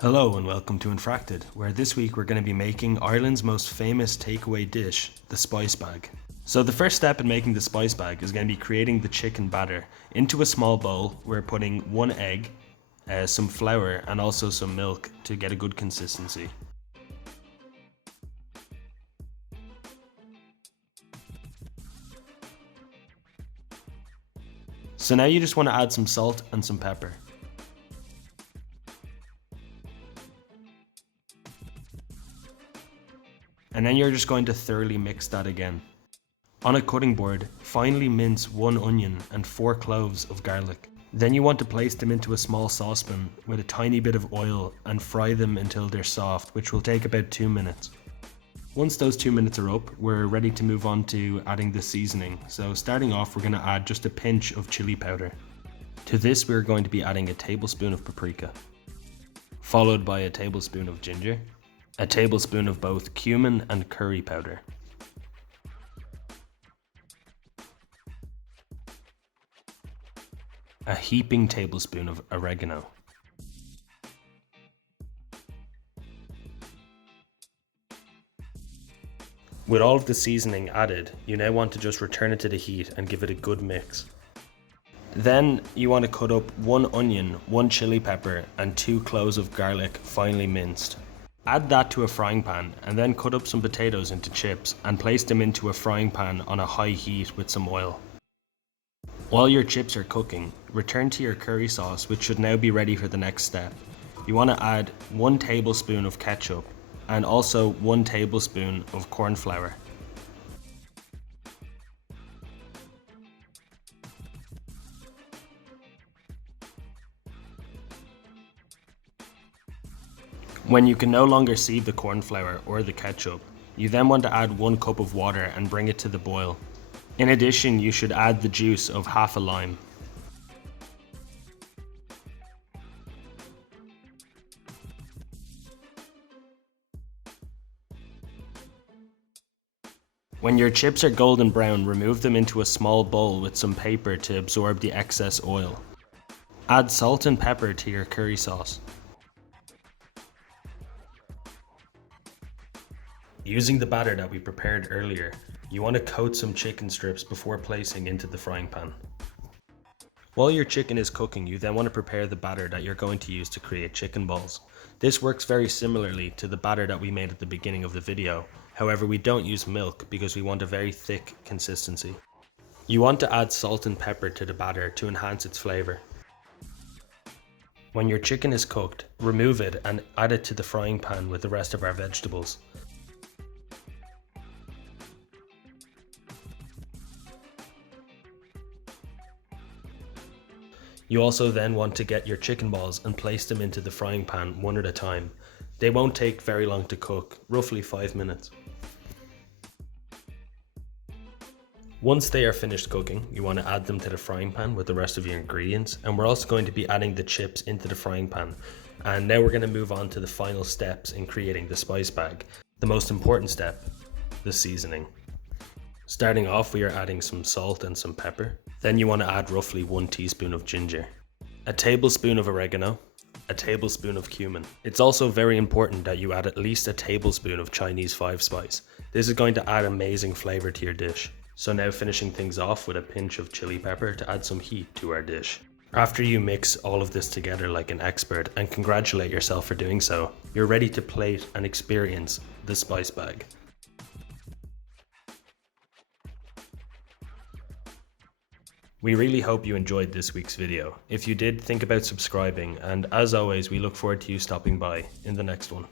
Hello and welcome to Infracted, where this week we're going to be making Ireland's most famous takeaway dish, the spice bag. So the first step in making the spice bag is going to be creating the chicken batter. Into a small bowl, we're putting one egg, some flour and also some milk to get a good consistency. So now you just want to add some salt and some pepper. And then you're just going to thoroughly mix that again. On a cutting board, finely mince 1 onion and 4 cloves of garlic. Then you want to place them into a small saucepan with a tiny bit of oil and fry them until they're soft, which will take about 2 minutes. Once those 2 minutes are up, we're ready to move on to adding the seasoning. So starting off, we're going to add just a pinch of chili powder. To this, we're going to be adding a tablespoon of paprika, followed by a tablespoon of ginger, a tablespoon of both cumin and curry powder, a heaping tablespoon of oregano, With all of the seasoning added, you now want to just return it to the heat and give it a good mix. Then you want to cut up 1 onion, 1 chili pepper and 2 cloves of garlic finely minced. Add that to a frying pan and then cut up some potatoes into chips and place them into a frying pan on a high heat with some oil. While your chips are cooking, return to your curry sauce, which should now be ready for the next step. You want to add 1 tablespoon of ketchup and also 1 tablespoon of corn flour. When you can no longer see the corn flour or the ketchup, you then want to add 1 cup of water and bring it to the boil. In addition, you should add the juice of half a lime. When your chips are golden brown, remove them into a small bowl with some paper to absorb the excess oil. Add salt and pepper to your curry sauce. Using the batter that we prepared earlier, you want to coat some chicken strips before placing into the frying pan. While your chicken is cooking, you then want to prepare the batter that you're going to use to create chicken balls. This works very similarly to the batter that we made at the beginning of the video. However, we don't use milk because we want a very thick consistency. You want to add salt and pepper to the batter to enhance its flavor. When your chicken is cooked, remove it and add it to the frying pan with the rest of our vegetables. You also then want to get your chicken balls and place them into the frying pan one at a time. They won't take very long to cook, roughly 5 minutes. Once they are finished cooking, you want to add them to the frying pan with the rest of your ingredients, and we're also going to be adding the chips into the frying pan. And now we're going to move on to the final steps in creating the spice bag. The most important step, the seasoning. Starting off, we are adding some salt and some pepper. Then you want to add roughly 1 teaspoon of ginger, a tablespoon of oregano, a tablespoon of cumin. It's also very important that you add at least a tablespoon of Chinese 5 spice. This is going to add amazing flavor to your dish. So now finishing things off with a pinch of chili pepper to add some heat to our dish. After you mix all of this together like an expert and congratulate yourself for doing so, you're ready to plate and experience the spice bag. We really hope you enjoyed this week's video. If you did, think about subscribing, and as always, we look forward to you stopping by in the next one.